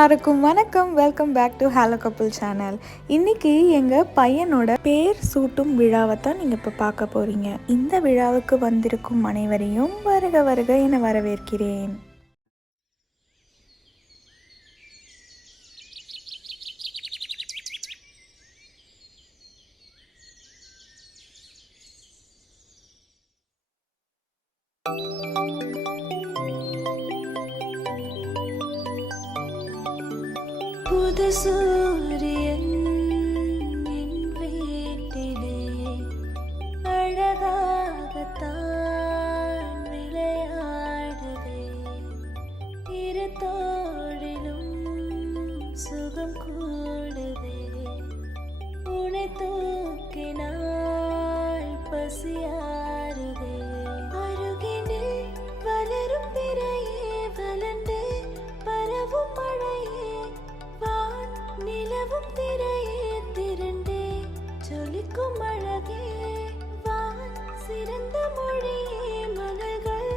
எல்லாருக்கும் வணக்கம். Welcome back to hello couple channel. இன்றைக்கி எங்கள் பையனோட பேர் சூட்டும் விழாவை தான் நீங்கள் இப்போ பார்க்க போகிறீங்க. இந்த விழாவுக்கு வந்திருக்கும் அனைவரையும் வருக வருக என வரவேற்கிறேன். புது சூரியன் என் வீட்டிலே அழகாகத்தான் விளையாடுதே. இரு தோழிலும் சுகம் கூடுதே. உன்னை தூக்கினால் பசியாறுதே. அருகினில் வளரும் பிறையே வளர்ந்து பரவும் மழையே நிலவும் திரையே திரண்டே ஜொலிக்கும் அழகே. வான் சிறந்த மொழியே மலர்கள்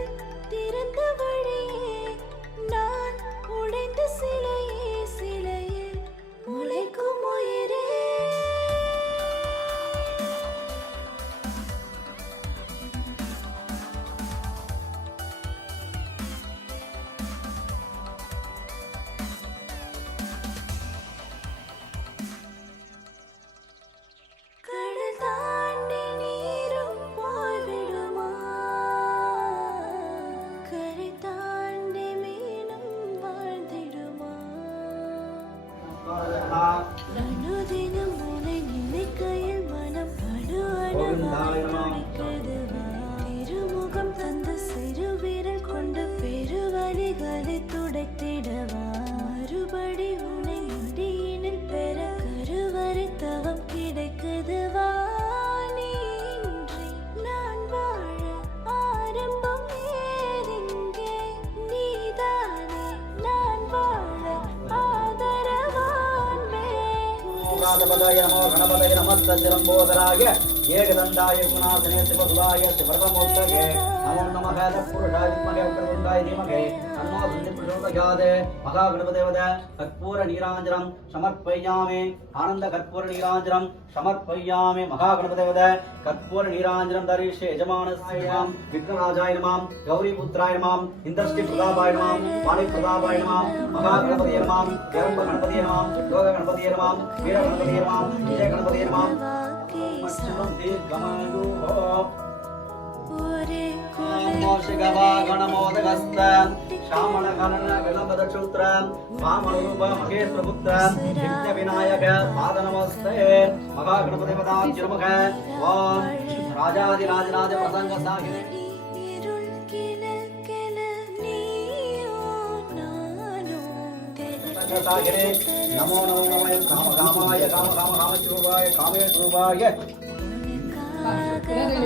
திறந்த வழியே. நான் உடைந்த சிலையே சிலையில் முளைக்கும் உயிரே. அனுதினம் உன்னை நினைக்கையில் மனம் திருமுகம் தந்த சிறு விரல் கொண்டு பெருவழிகளை துடைத்திடவா. மறுபடி உன்னை மடியினில் பெற கருவறை தவம் கிடைக்குதுவா. நான் வாழ ஆரம்பம் ஏறிங்கே நீதானே. நான் வாழ गणपतये नमो गणपतये नमस्तंबोधराय एकदंडाय गुणासने शिवसुधाय शिवप्रमोत्तके नमो नमः तत्पुरुषाय विद्महे वक्रतुण्डाय धीमहि तन्नो दन्ति प्रचोदयात्. महागणपतिदेवते कर्पूर नीराञ्जनं समर्पयामि. आनंद कर्पूर नीराञ्जनं समर्पयामि. महागणपतिदेवते कर्पूर नीराञ्जनं दर्शय यजमानस्य विघ्नराजाय नमः गौरीपुत्राय नमः इंद्रष्टिप्रतापाय नमः वाणिप्रतापाय नमः महागणपतये नमः देवम्ब गणपतये नमः योग गणपतये नमः वीर गणपतये नमः विजय गणपतये नमः मच्छलं दीर्घमायुः मोषिकवा गणमोदकस्त श्यामण गणन गणपतक्षुत्र वामरूप महेश्वरपुत्र विघ्नविनायक पाद नमस्ते. महागणपतिपदाब्जनमः ओम राजाधिराजराज प्रसंग साहिरे साहिरे नमो नमो नमः काम कामाय काम काम कामचूर्वाय कामेश्वराय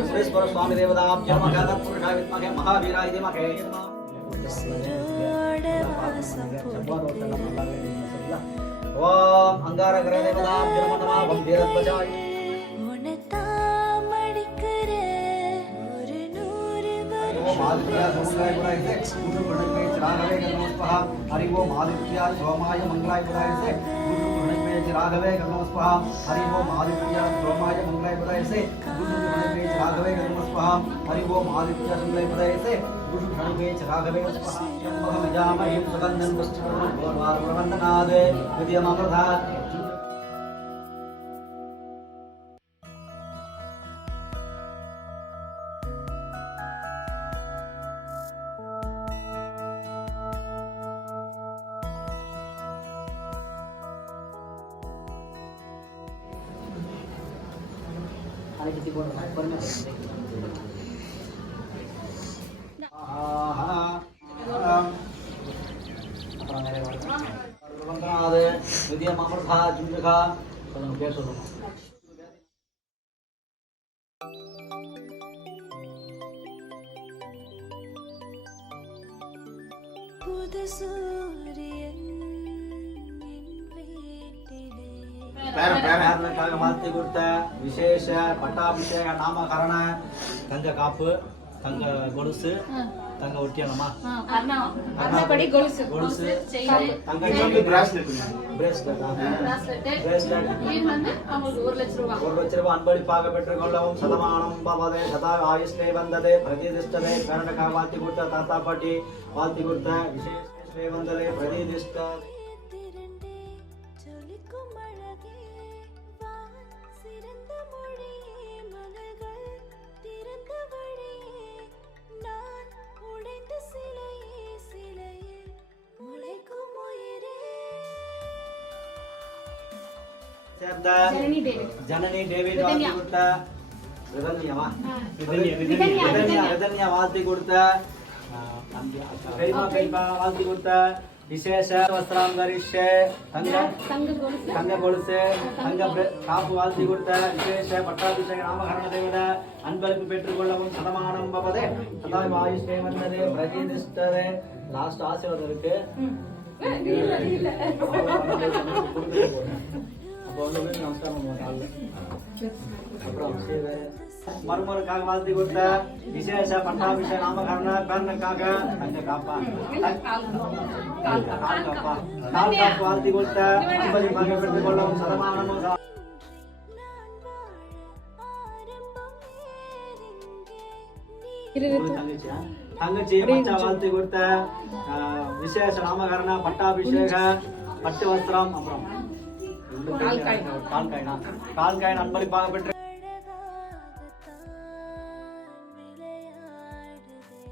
सुरेश्वर स्वामी देवताभ्यो नमः तत्पुरुषाय विद्महे महावीराय धीमहि. ओम अंगारग्रह देवताभ्यो नमः भव्यध्वजाय ओम आदित्य सोमाय गुणाय से गुरु गणपति राघवे नमस्पः. हरि ओम आदित्य सोमाय मंगलाय गुणाय से गुरु गणपति राघवे नमस्पः. हरि ओम आदित्य सोमाय मंगलाय गुणाय से गुरु गणपति राघवे नमस्पः. हरि ओम आदित्य मंगलाय गुणाय से गुरु गणपति राघवे नमस्पः. महमजामहि सुगंधं पुष्टिवर्णं गोवारवन्दनाद विद्यमामृता किसी को पर में विद्या मामृता जुंजका புது சூரியன் ಮಾತಿ ಗುರ್ತ ವಿಶೇಷ ಪಟ್ಟಾಭಿಷೇಕ ನಾಮಕರಣ ತಂಗ ಕಾಪು ತಂಗ ಗೊಡುಸು தங்க ஒட்டியானமா அன்னபடி கொலுசு கொலுசு செயின் தங்க பிரேஸ்லெட் இது வந்து அவங்களுக்கு 1 லட்சம் ரூபாய் 1 லட்சம் ரூபாய் அன்பளிப்பாக பெற்றுக்கொள்ளவும் சதமானம் பவதே சதா ஆயுஷ்லே வந்ததே பிரதிதிஷ்டதே கர்நாடகா வாழ்த்தி கொடுத்த தாத்தா பாட்டி வாழ்த்தி கொடுத்த விசேஷ வந்ததே பிரதிதிஷ்ட திரண்டே ஜொலிக்கும் அழகே வான் சிறந்த மொழியே மலர்கள் திறந்த வழியே நான் உடைந்த சிலையே சிலையே முளைக்கும் உயிரே சேர்ந்த ஜனனி டேவிட் ஜனனி டேவிட் வாழ்த்தி கொடுத்த ரிதன்யாவா ரிதன்யா. ரிதன்யா வாழ்த்தி கொடுத்த பெரியமா வாழ்த்தி கொடுத்த விசேஷ வஸ்திரம் கரிஷே தங்க கொலுசு தங்க கொலுசு காப்பு வாழ்த்தி கொடுத்த விசேஷ பட்டாபிஷேக நாமகரண தேவத அன்பளிப்பு பெற்றுக்கொள்ளவும் சதமானம் பவதே சதா ஆயுஷ்மே வந்ததே பிரதிதிஷ்டதே லாஸ்ட் ஆசீர்வாதம் இருக்கு அப்போ வந்து போய் நமஸ்காரம் பண்ணுவோம் காலைல. அப்புறம் மருமருக்காக வாழ்த்தி கொடுத்த விசேஷ பட்டாபிஷேக நாமகரண பேரனுக்காக தங்க காப்பா கால் காப்பு வாழ்த்தி கொடுத்த அன்பளிப்பாக பெற்றுக்கொள்ளவும் சதமானமும் நான் வாழ ஆரம்பம் ஏறிங்கே தங்கச்சி மச்சா வாழ்த்தி கொடுத்த விசேஷ நாமகரண பட்டாபிஷேக பட்டு வஸ்திரம் அப்புறம் கால்காயின் அன்பளிப்பாக பெற்று அழகாகத்தான் விளையாடுதே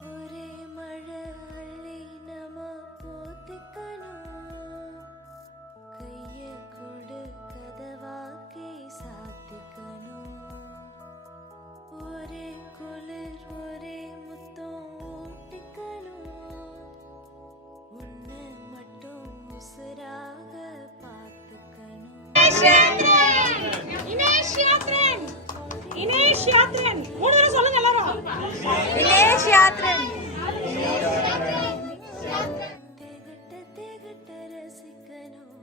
ஒரே மழை அள்ளி நம்ம போத்திக்கணும் கைய கொடு கதவாக்கி சாத்திக்கணும் ஒரே குளிர் ஒரே முத்தம் ஊட்டிக்கணும் உன்னை மட்டும் உசுராக பார்த்துக்கணும் திகட்ட ரசிக்கணும்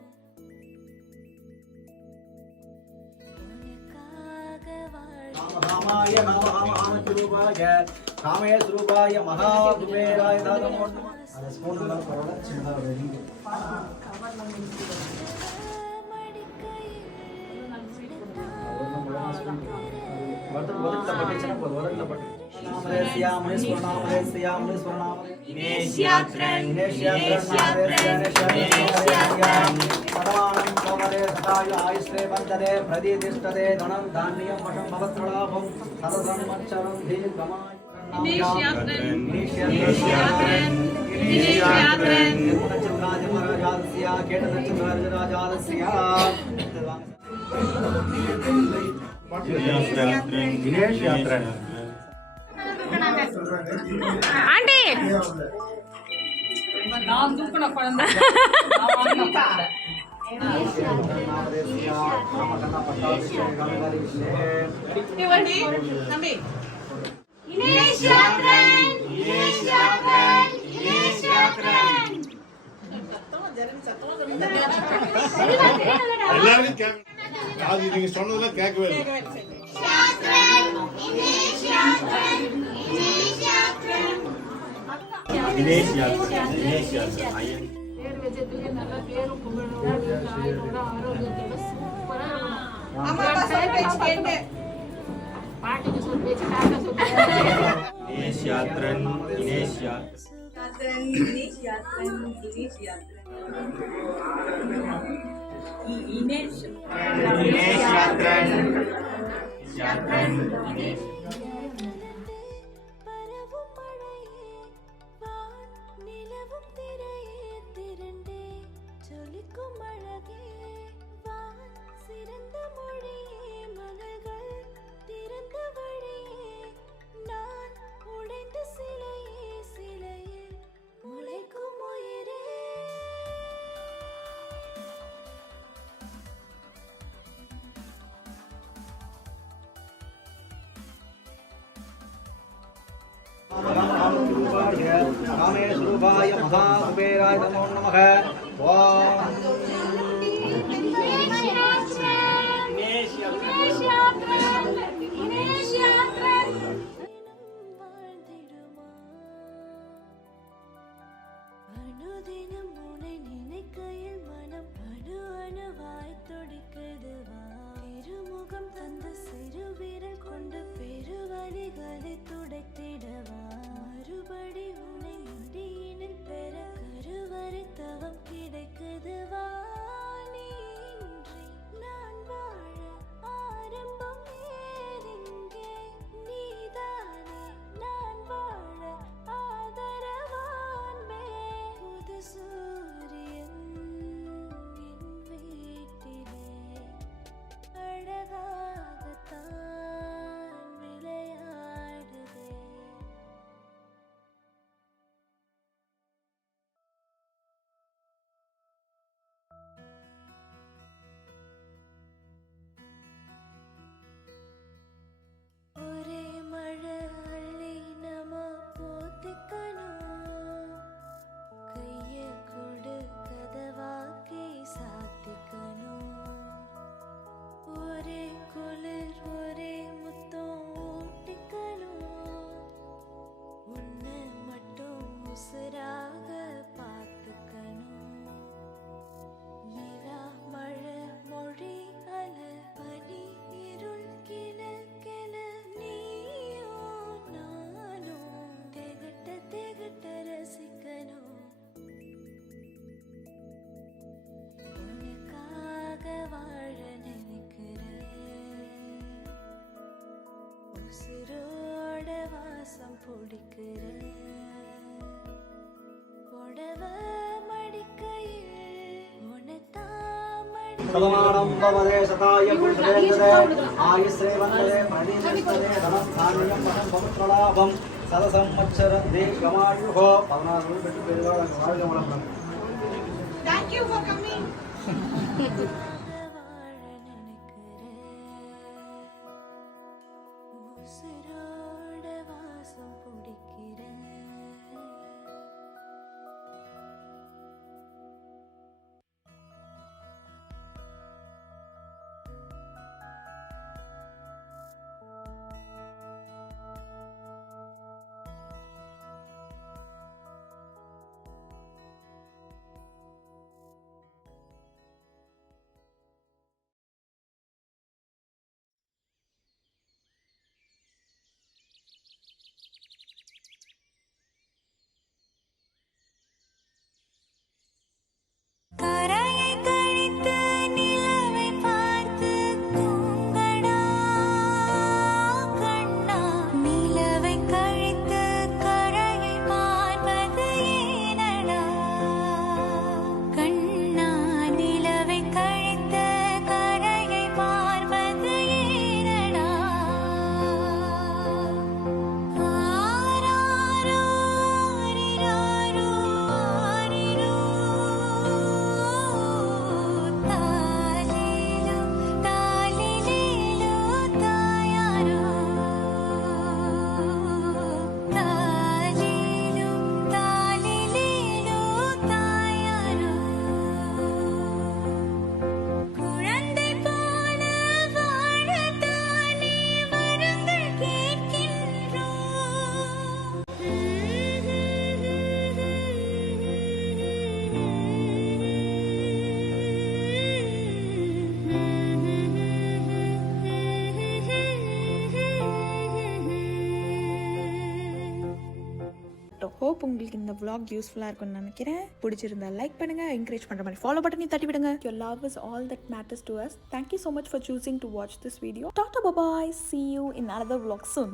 உனக்காக வாழ ராமாய நாமஸ்வரூபாய காமேஸ்வரூபாய மகாகுபேராய தாதமோ அந்த ஸ்பூன் இருந்தாலும் பரவாயில்ல சின்னதாக ஒரு ring. ஒதுக்கப்பட்டு சின்ன போதும் ஒதுக்கப்பட்டு நாமரேஸ்யாமணி ஸ்வர்ணாமரேஸ்யாமணி ஸ்வர்ணாமரே இனேஷ்யாத்ரன் சதமானம் கோமரே சதாயு ஆயுஷ்ரே வந்ததே பிரதிதிஷ்டதே தனம் தானியம் வசம் பவத்ரலாபம் சதசம் மச்சரம் தீர்க்கமாய் ஆண்டி நான் தூக்குன குழந்தை தம்பி எல்லாருக்கும் கேட்க அது நீங்க சொன்னதெல்லாம் கேட்கவே இல்லை பேர் வச்சதுக்கு நல்ல பேரும் புகழோட ஆயுளோட ஆரோக்கியத்தோட சூப்பரா இருக்கணும். பாட்டுக்கு சொல் பேச்சு தாத்தா பரவும் மழையே வான் நிலவும் திரையே திரண்டே ஜொலிக்கும் அழகே வான் சிறந்த மொழியே மலர்கள் திறந்த வழியே நான் உடைந்த சிலையே சிலையே முளைக்கும் உயிரே कामेश्वरूपाय महाकुबेराय नमो नमः ओम வாழ்ந்திடுமா அனுதினம் உன்னை நினைக்கையில் மனம் அணு அணுவாய் துடிக்குதுவா திருமுகம் தந்த சிறு விரல் கொண்டு பெருவலிகளை துடைத்திடவா மறுபடி உன்னை முடியினில் பெற கருவறை தவம் கிடைக்குதுவா நீன்றி நான் வாழ ஆரம்பம் ஏறிங்கே நீதானே நான் வாழ ஆதரவான்பே புது சூரியன் என் வீட்டிலே அழகாகத்தான் விளையாடுதே ஒரே மழை அள்ளி நம்ம போத்திக்கணும் கைய கொடு கதவாக்கி சாத்திக்கணும் ஒரே குளிர் ஒரே முத்தம் ஊட்டிக்கணும் உன்னை மட்டும் உசுராக பார்த்துக்கணும் நிலா மழை மொழி அல பனி இருள் கிள கிள நீயோ நானோ திகட்ட திகட்ட ரசிக்கணும் உனக்காக வாழ நினைக்கிறேன் உசுரோட வாசம் பிடிக்கிறேன் புடவ மடிக்கையில் உனத்தான் प्रथमानं भवदे शताय पुरुषेन्दते आयुश्रेवन्दते प्रदीपस्तते धनस्थानीयं वनं पवित्रलाभं सदसंवत्सरं दीर्घमायुः 16 பெற்று பெருவாழ்க வாழ்க வளமுடன். Thank you for coming. வாழ நினைக்கிறேன் உசுரோட வாசம் பிடிக்கிறேன் கரையை கழித்து நிலவை பார்த்து தூங்கடா கண்ணா நிலவை கழித்து கரையை பார்ப்பது ஏனடா கண்ணா நிலவை கழித்து கரையை பார்ப்பது ஏனடா ஆராரோ ஆரிராரோ ஆரிரோ தாலிலோ தாலிலேலோ தாயாரோ தாலிலோ தாலிலேலோ தாயாரோ குழந்தை போல வாழத்தானே வரங்கள் ஹோப் உங்களுக்கு இந்த vlog யூஸ்ஃபுல்லாக இருக்கும்னு நினைக்கிறேன். பிடிச்சிருந்தா லைக் பண்ணுங்க, என்கரேஜ் பண்ணுற மாதிரி ஃபாலோ பட்டனையும் தட்டி விடுங்க. Your love is all that matters to us. Thank you so much for choosing to watch this video. Tata, bye bye. See you in another vlog soon.